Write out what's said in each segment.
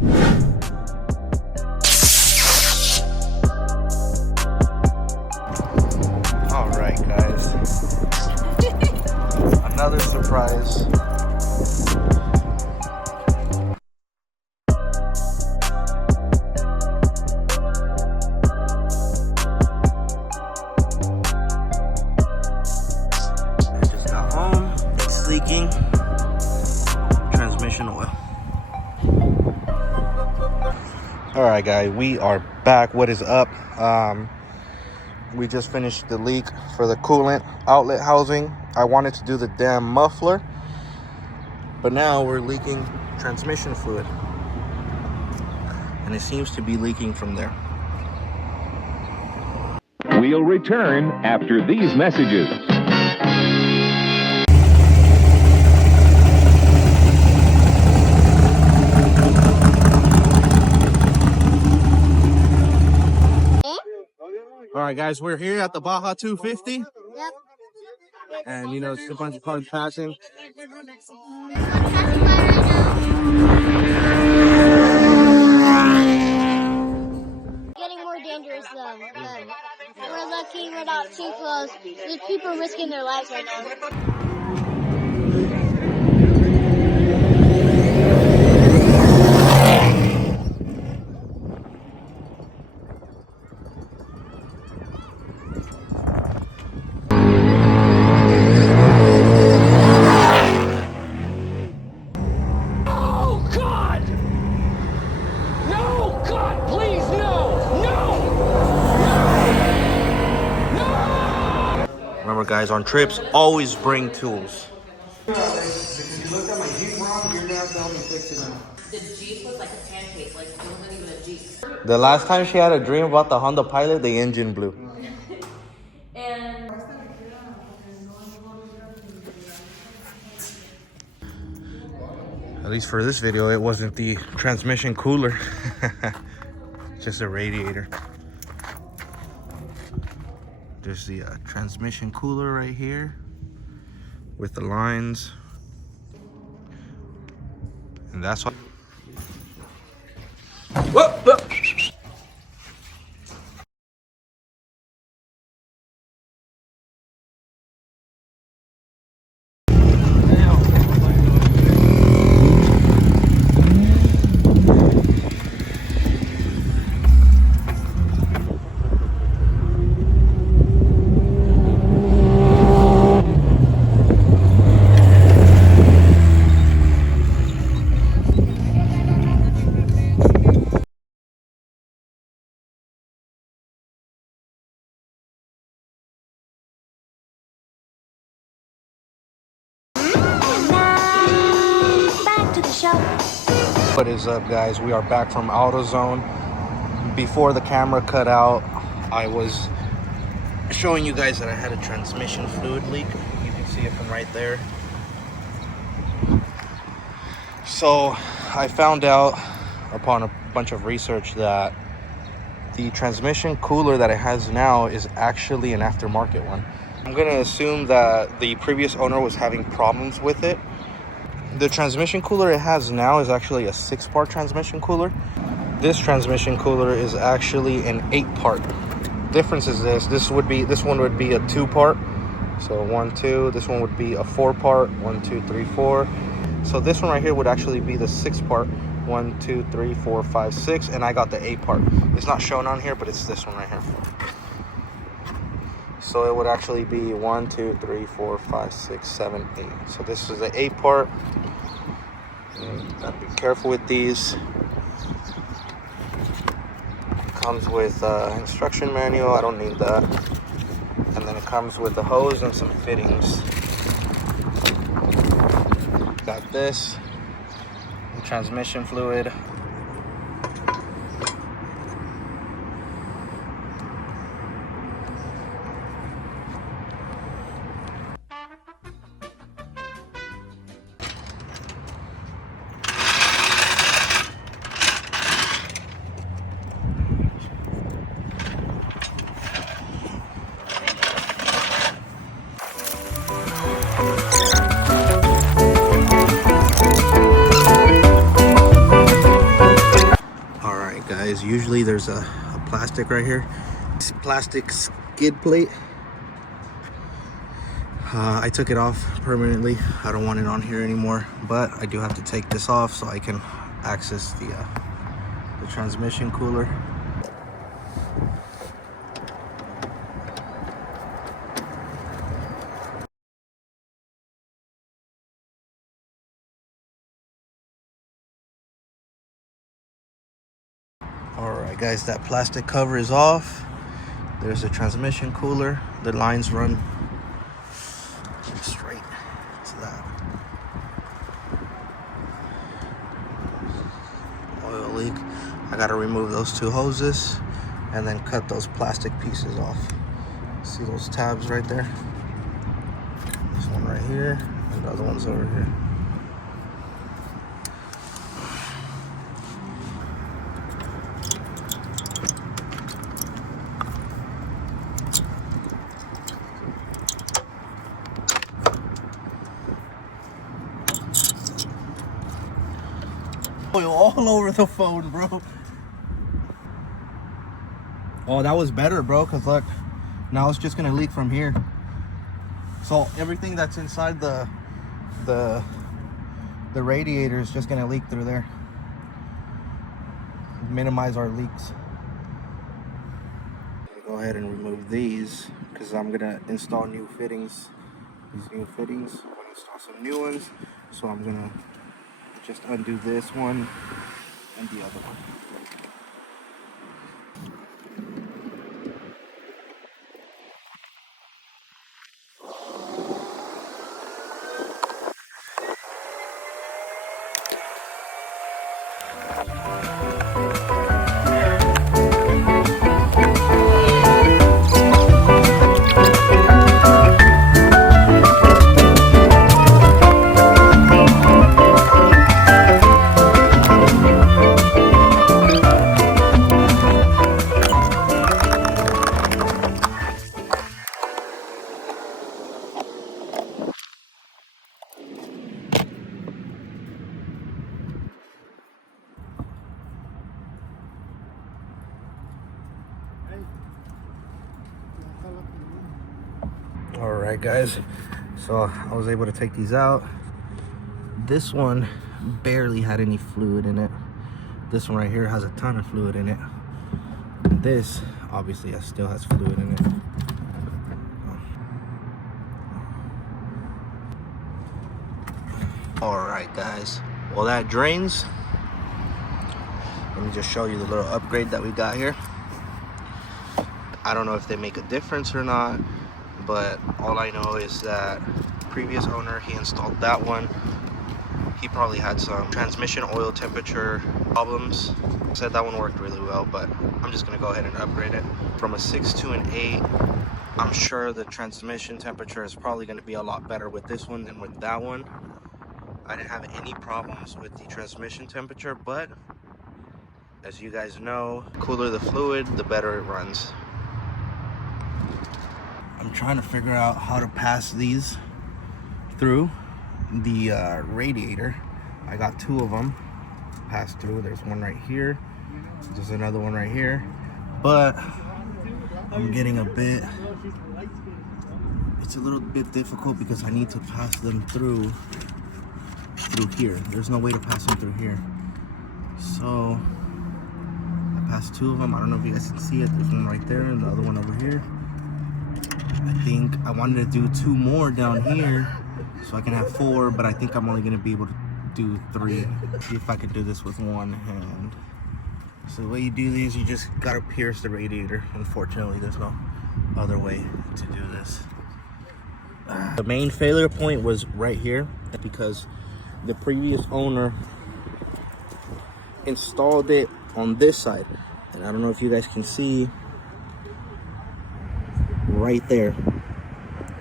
All right, guys. Another surprise. I just got home. It's leaking. Transmission oil. All right, guys, we are back. What is up? We just finished the leak for the coolant outlet housing. I wanted to do the damn muffler, but now we're leaking transmission fluid, and it seems to be leaking from there. We'll return after these messages. All right, guys, we're here at the Baja 250. Yep. And, you know, it's a bunch of cars passing. There's one passing by right now. Getting more dangerous though. We're lucky we're not too close. There's people risking their lives right now. Remember, guys, on trips, always bring tools. If you looked at my Jeep wrong, your dad told me fix it now. The Jeep was like a pancake, like it wasn't even a Jeep. The last time she had a dream about the Honda Pilot, the engine blew. And At least for this video, it wasn't the transmission cooler. Just a radiator. There's the transmission cooler right here with the lines. And that's what... Whoa, whoa. What is up, guys? We are back from AutoZone. Before the camera cut out, I was showing you guys that I had a transmission fluid leak. You can see it from right there. So I found out upon a bunch of research that the transmission cooler that it has now is actually an aftermarket one. I'm gonna assume that the previous owner was having problems with it. The transmission cooler it has now is actually a 6-part transmission cooler. This transmission cooler is actually an 8-part. Difference is this one would be a 2-part. So 1, 2. This one would be a 4-part. 1, 2, 3, 4. So this one right here would actually be the 6-part. 1, 2, 3, 4, 5, 6. And I got the 8-part. It's not shown on here, but it's this one right here. So it would actually be 1, 2, 3, 4, 5, 6, 7, 8. So this is the 8-part. Gotta be careful with these. Comes with instruction manual. I don't need that. And then it comes with a hose and some fittings. Got this. Transmission fluid. guys, usually there's a plastic right here. It's plastic skid plate. I took it off permanently. I don't want it on here anymore, but I do have to take this off so I can access the transmission cooler. All right, guys, that plastic cover is off. There's a transmission cooler. The lines run straight to that. Oil leak. I gotta remove those two hoses and then cut those plastic pieces off. See those tabs right there? This one right here, and the other one's over here. Oil all over the phone, bro. Oh, that was better, bro, because look, now it's just gonna leak from here. So everything that's inside the radiator is just gonna leak through there. Minimize our leaks. Go ahead and remove these because I'm gonna install new fittings. These new fittings, I'm gonna install some new ones. So I'm gonna just undo this one and the other one. All right, guys, so I was able to take these out. This one barely had any fluid in it. This one right here has a ton of fluid in it. This obviously still has fluid in it. All right, guys, well, that drains. Let me just show you the little upgrade that we got here. I don't know if they make a difference or not, but all I know is that previous owner, he installed that one. He probably had some transmission oil temperature problems. Said that one worked really well, but I'm just gonna go ahead and upgrade it. From a 6 to an 8, I'm sure the transmission temperature is probably gonna be a lot better with this one than with that one. I didn't have any problems with the transmission temperature, but as you guys know, the cooler the fluid, the better it runs. I'm trying to figure out how to pass these through the radiator. I got two of them passed through. There's one right here. There's another one right here. But I'm getting it's a little bit difficult because I need to pass them through here. There's no way to pass them through here. So I passed two of them. I don't know if you guys can see it. There's one right there and the other one over here. I think I wanted to do two more down here so I can have 4, but I think I'm only going to be able to do 3. See if I could do this with one hand. So the way you do these, you just got to pierce the radiator. Unfortunately, there's no other way to do this. The main failure point was right here because the previous owner installed it on this side. And I don't know if you guys can see right there.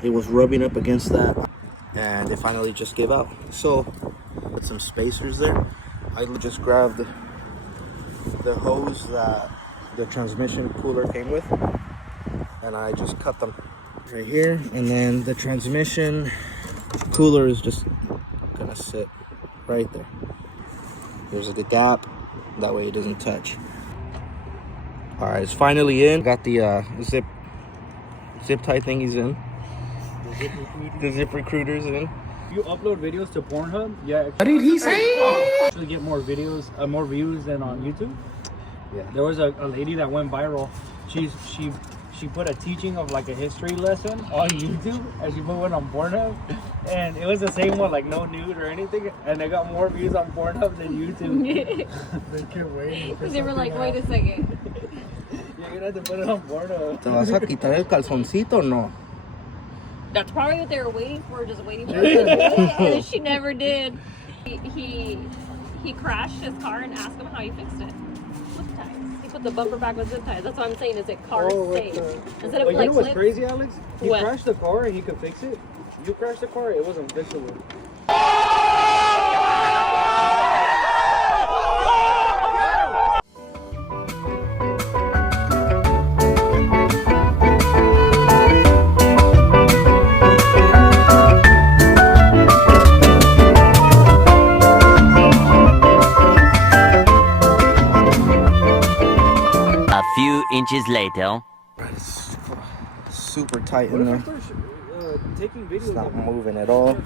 It was rubbing up against that and it finally just gave out. So with some spacers there, I just grabbed the hose that the transmission cooler came with and I just cut them right here, and then the transmission cooler is just gonna sit right there. There's the gap, that way it doesn't touch. All right, it's finally in. Got the zip tie thingies in. The zip recruiters in. You upload videos to Pornhub, yeah. What did he say? Actually get more videos, more views than on YouTube. Yeah. There was a lady that went viral. She put a teaching of like a history lesson on YouTube, and she put one on Pornhub, and it was the same one, like no nude or anything, and they got more views on Pornhub than YouTube. They kept waiting. Because they were like, wait a second. You're gonna have to put it on Pornhub. ¿Te vas a quitar el calzoncito o no? That's probably what they were waiting for, just waiting for her to do it, and she never did. He crashed his car and asked him how he fixed it. Zip ties. He put the bumper back with zip ties. That's what I'm saying. Is it car safe? Instead of You like know what's clips. crazy, Alex? He What? crashed the car and he could fix it. You crashed the car, it wasn't fixable. A few inches later. It's super tight What in if there. I start taking videos It's not of it? moving at all.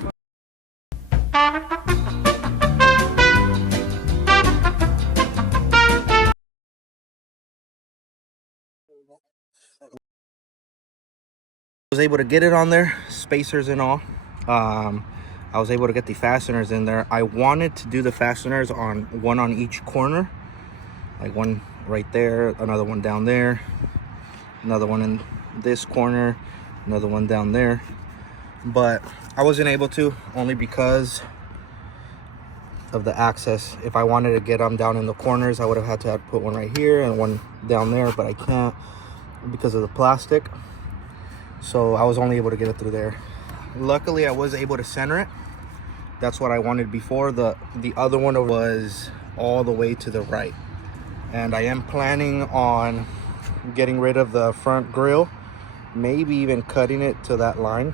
I was able to get it on there, spacers and all. I was able to get the fasteners in there. I wanted to do the fasteners on one on each corner, like one right there, another one down there, another one in this corner, another one down there, but I wasn't able to, only because of the access. If I wanted to get them down in the corners, I would have had to put one right here and one down there, but I can't because of the plastic. So I was only able to get it through there. Luckily, I was able to center it. That's what I wanted before. The other one was all the way to the right. And I am planning on getting rid of the front grille, maybe even cutting it to that line,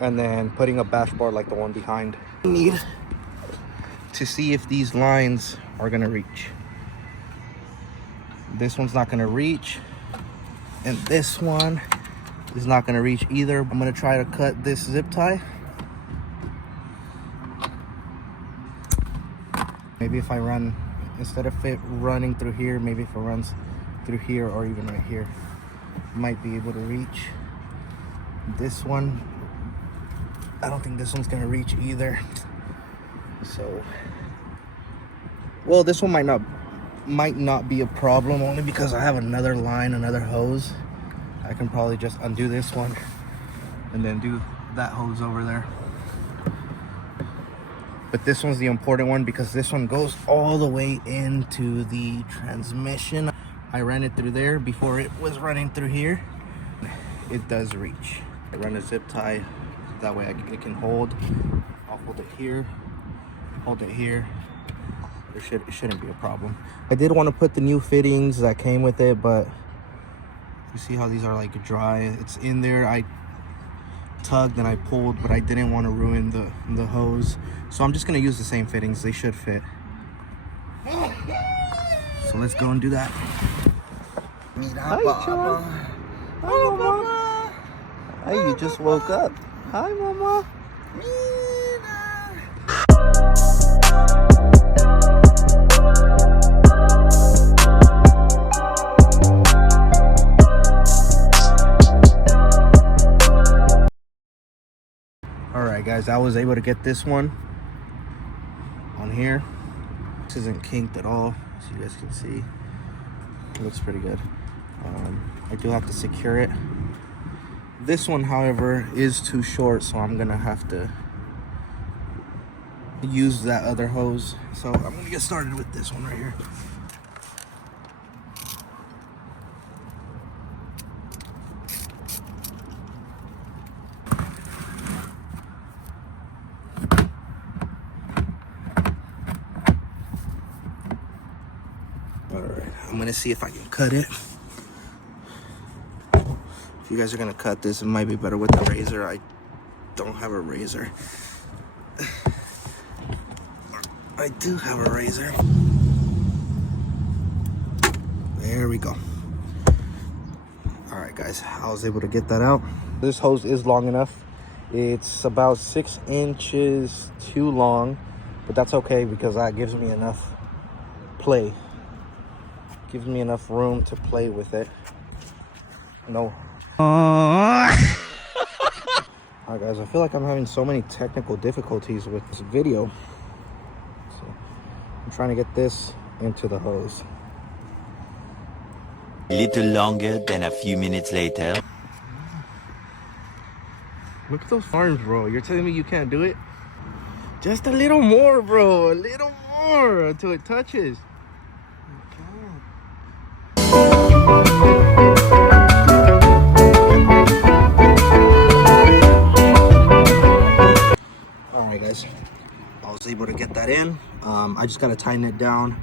and then putting a bash bar like the one behind. I need to see if these lines are gonna reach. This one's not gonna reach, and this one is not gonna reach either. I'm gonna try to cut this zip tie. Maybe if I run, instead of it running through here, maybe if it runs through here or even right here, might be able to reach. This one, I don't think this one's gonna reach either. So, well, this one might not be a problem, only because I have another line, another hose. I can probably just undo this one and then do that hose over there. But this one's the important one because this one goes all the way into the transmission. I ran it through there before it was running through here. It does reach. I run a zip tie, that way it can hold. I'll hold it here, hold it here. It shouldn't be a problem. I did want to put the new fittings that came with it, but you see how these are like dry. It's in there. I tugged and I pulled, but I didn't want to ruin the hose, so I'm just gonna use the same fittings. They should fit. So let's go and do that. Hi, Papa. Hi, Mama. Hey, you just woke up. Hi, Mama. Alright guys, I was able to get this one on here. This isn't kinked at all, as you guys can see. It looks pretty good. I do have to secure it. This one, however, is too short, so I'm gonna have to use that other hose. So I'm gonna get started with this one right here. Alright, I'm gonna see if I can cut it. If you guys are gonna cut this, it might be better with the razor. I don't have a razor. I do have a razor. There we go. All right, guys, I was able to get that out. This hose is long enough. It's about 6 inches too long, but that's okay because that gives me enough play. Gives me enough room to play with it. No. All right, guys, I feel like I'm having so many technical difficulties with this video. So I'm trying to get this into the hose. Little longer than a few minutes later. Look at those arms, bro. You're telling me you can't do it? Just a little more, bro. A little more until it touches. All right, guys. I was able to get that in. I just got to tighten it down.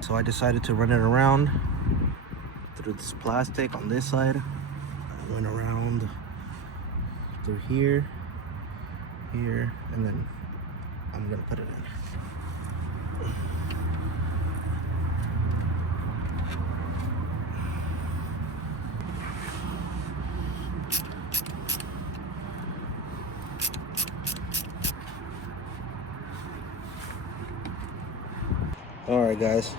So I decided to run it around through this plastic on this side. I went around through here, here, and then I'm gonna put it in. All right, guys.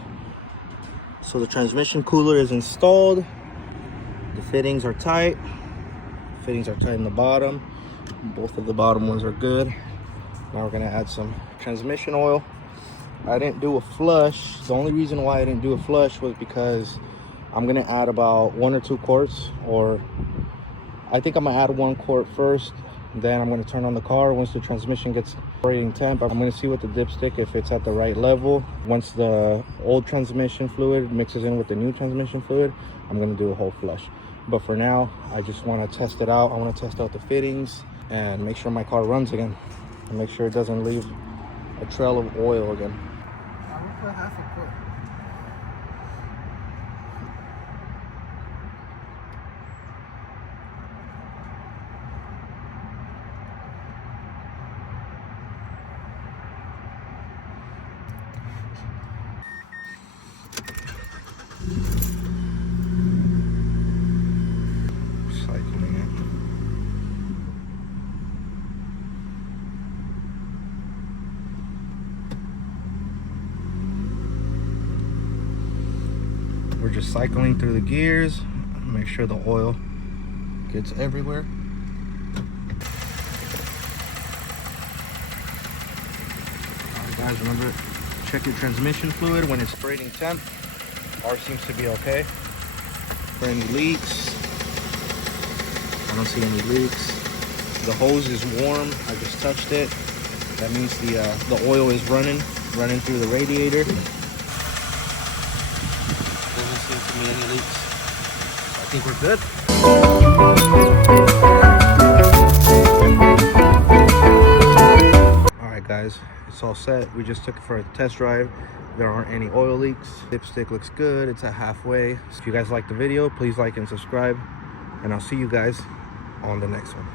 So the transmission cooler is installed. The fittings are tight. Fittings are tight in the bottom. Both of the bottom ones are good. Now we're gonna add some transmission oil. I didn't do a flush. The only reason why I didn't do a flush was because I'm gonna add about 1 or 2 quarts, or I think I'm gonna add 1 quart first. Then I'm gonna turn on the car. Once the transmission gets operating temp, I'm gonna see with the dipstick if it's at the right level. Once the old transmission fluid mixes in with the new transmission fluid, I'm gonna do a whole flush. But for now, I just wanna test it out. I wanna test out the fittings and make sure my car runs again. And make sure it doesn't leave a trail of oil again. I'm gonna put half a quart. Cycling it. We're just cycling through the gears, make sure the oil gets everywhere. Alright, guys, remember, check your transmission fluid when it's operating temp. Ours seems to be okay. For any leaks, I don't see any leaks. The hose is warm. I just touched it. That means the oil is running through the radiator. Doesn't seem to be any leaks. I think we're good. All right, guys, it's all set. We just took it for a test drive. There aren't any oil leaks. Dipstick looks good. It's at halfway. If you guys like the video, please like and subscribe, and I'll see you guys on the next one.